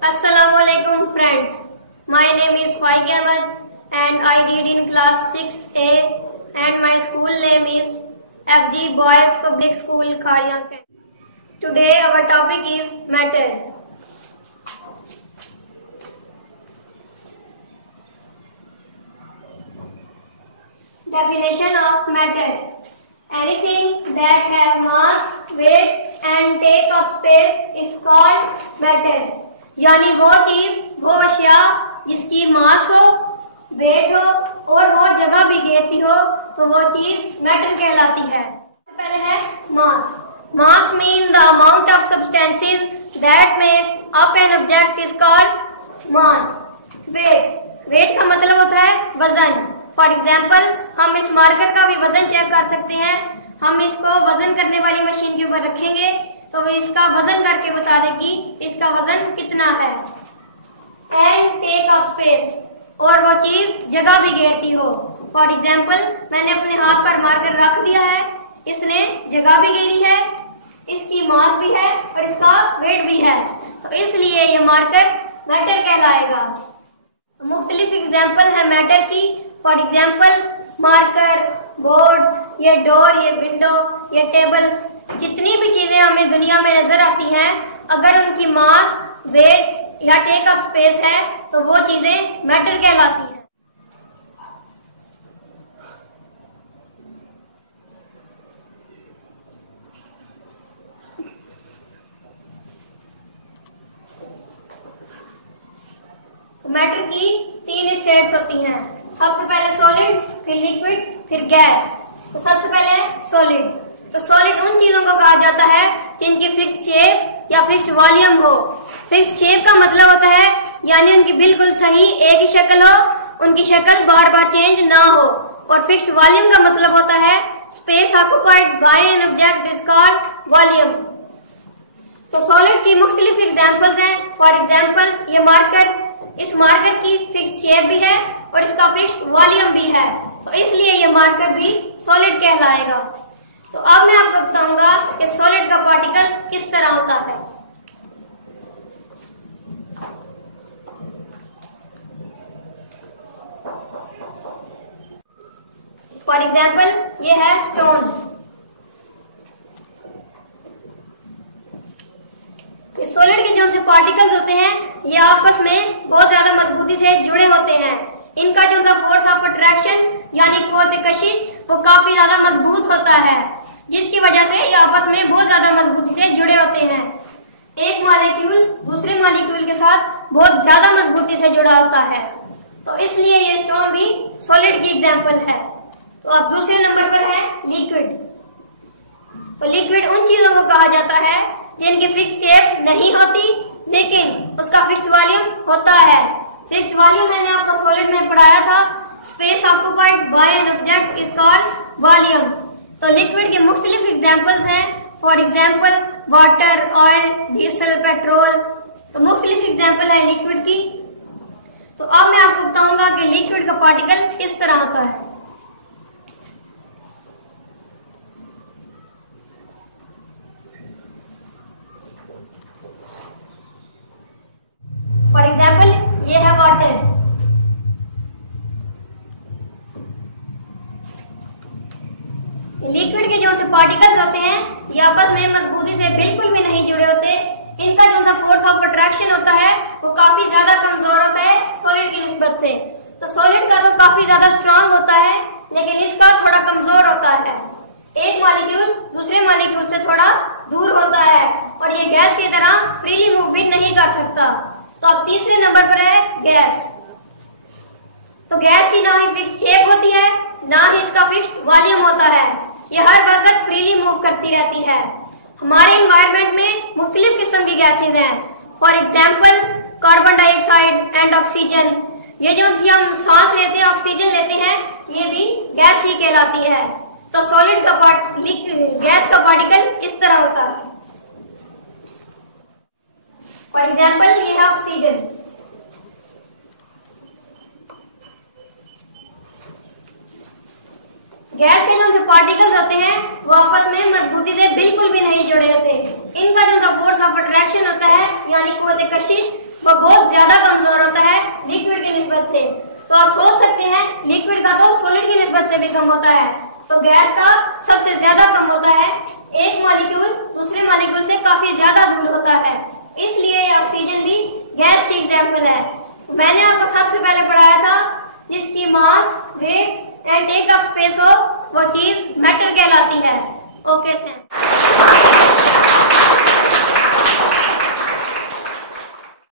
Assalamualaikum friends. My name is Faik Ahmed and I read in class 6A and my school name is FG Boys Public School Kharian. Today our topic is matter. Definition of matter. Anything that have mass, weight and take up space is called matter. यानी वो चीज, वो अशिया जिसकी मास हो, wait हो और वो जगह भी घेरती हो तो वो चीज मैटर कहलाती है। पहले है mass. Mass mean the amount of substances that make up an object is called mass. Weight, weight का मतलब होता है वजन। फॉर एग्जाम्पल हम इस मार्कर का भी वजन चेक कर सकते हैं। हम इसको वजन करने वाली मशीन के ऊपर रखेंगे तो वो इसका वजन करके बता देगी इसका वजन कितना है। एंड टेक अप स्पेस, और वो चीज जगह भी घेरती हो। फॉर एग्जाम्पल मैंने अपने हाथ पर मार्कर रख दिया है, इसने जगह भी घेरी है, इसकी मास भी है और इसका वेट भी है, तो इसलिए ये मार्कर मैटर कहलाएगा। मुख्तलिफ एग्जाम्पल है मैटर की। फॉर एग्जाम्पल मार्कर, बोर्ड, ये डोर, ये विंडो, ये टेबल, जितनी भी चीजें हमें दुनिया में नजर आती हैं, अगर उनकी मास, वेट या टेक अप स्पेस है तो वो चीजें मैटर कहलाती हैं। तो मैटर की 3 स्टेट्स होती हैं। सबसे पहले सॉलिड, फिर लिक्विड, फिर गैस। तो सबसे पहले है सॉलिड। तो सॉलिड उन चीजों को कहा जाता है जिनकी फिक्स शेप या फिक्स्ड वॉल्यूम हो। फिक्स शेप का मतलब होता है यानी उनकी बिल्कुल सही एक ही शक्ल हो, उनकी शक्ल बार बार चेंज ना हो। और फिक्स वॉल्यूम का मतलब होता है space occupied by N object is called volume. तो सॉलिड की मुख्तलिफ एग्जांपल्स हैं। फॉर एग्जांपल ये मार्कर, इस मार्कर की फिक्स शेप भी है और इसका फिक्स्ड वॉल्यूम भी है, तो इसलिए ये मार्कर भी सॉलिड कहलाएगा। तो अब मैं आपको बताऊंगा कि सॉलिड का पार्टिकल किस तरह होता है। फॉर एग्जाम्पल ये है स्टोन। सॉलिड के जो से पार्टिकल्स होते हैं ये आपस में बहुत ज्यादा मजबूती से जुड़े होते हैं। इनका जो सा फोर्स ऑफ अट्रैक्शन यानी कुव्वत कशिश वो काफी ज्यादा मजबूत होता है, जिसकी वजह से ये आपस में बहुत ज्यादा मजबूती से जुड़े होते हैं। एक मॉलिक्यूल दूसरे मॉलिक्यूल के साथ बहुत ज्यादा मजबूती से जुड़ा होता है, तो इसलिए ये स्टोन भी सॉलिड की एग्जांपल है। तो अब दूसरे नंबर पर है लिक्विड। तो लिक्विड उन चीजों को कहा जाता है जिनकी फिक्स शेप नहीं होती लेकिन उसका फिक्स वॉल्यूम होता है। फिक्स वॉल्यूम मैंने आपको सॉलिड में पढ़ाया था, space occupied by N object is called volume. तो लिक्विड के मुख्तलिफ एग्जाम्पल्स हैं। For example water, oil, diesel, petrol, तो मुख्तलिफ एग्जाम्पल है लिक्विड की। तो अब मैं आपको बताऊंगा कि लिक्विड का पार्टिकल किस तरह होता है। फॉर एग्जाम्पल ये है वाटर। लिक्विड के जो से पार्टिकल्स होते हैं ये आपस में मजबूती से बिल्कुल भी नहीं जुड़े होते। इनका जो सा फोर्स ऑफ अट्रैक्शन होता है वो काफी ज्यादा कमजोर होता है सॉलिड की निस्बत से। तो सॉलिड का तो काफी ज्यादा स्ट्रांग होता है लेकिन इसका थोड़ा कमजोर होता है। एक मॉलिक्यूल दूसरे मॉलिक्यूल से थोड़ा दूर होता है और ये गैस की तरह फ्रीली मूव भी नहीं कर सकता। तो अब तीसरे नंबर पर है गैस। तो गैस की ना ही फिक्स शेप होती है ना ही इसका फिक्स्ड वॉल्यूम होता है, ये हर वक्त फ्रीली मूव करती रहती है। हमारे एनवायरनमेंट में मुख्तलिफ किस्म की गैसेज हैं। For example carbon dioxide and oxygen. ये जो हम सांस लेते हैं, ऑक्सीजन लेते हैं, ये भी गैस ही कहलाती है। तो सॉलिड का गैस का पार्टिकल इस तरह होता है। फॉर एग्जाम्पल ये है ऑक्सीजन। गैस के जो पार्टिकल्स होते हैं वो आपस में मजबूती से बिल्कुल भी नहीं जुड़े होते। इनका जो फोर्स ऑफ अट्रैक्शन होता है यानी कुव्वत कशिश वो बहुत ज्यादा कमजोर होता है लिक्विड की निस्बत से। तो आप सोच सकते हैं लिक्विड का तो सॉलिड की निस्बत से भी कम होता है, तो गैस का सबसे ज्यादा कम होता है। एक मॉलिक्यूल दूसरे मॉलिक्यूल से काफी ज्यादा दूर होता है, इसलिए ऑक्सीजन भी गैस की एग्जाम्पल है। मैंने आपको सबसे पहले पढ़ाया था जिसकी mass, weight and take up space हो वो चीज मैटर कहलाती है। Okay thank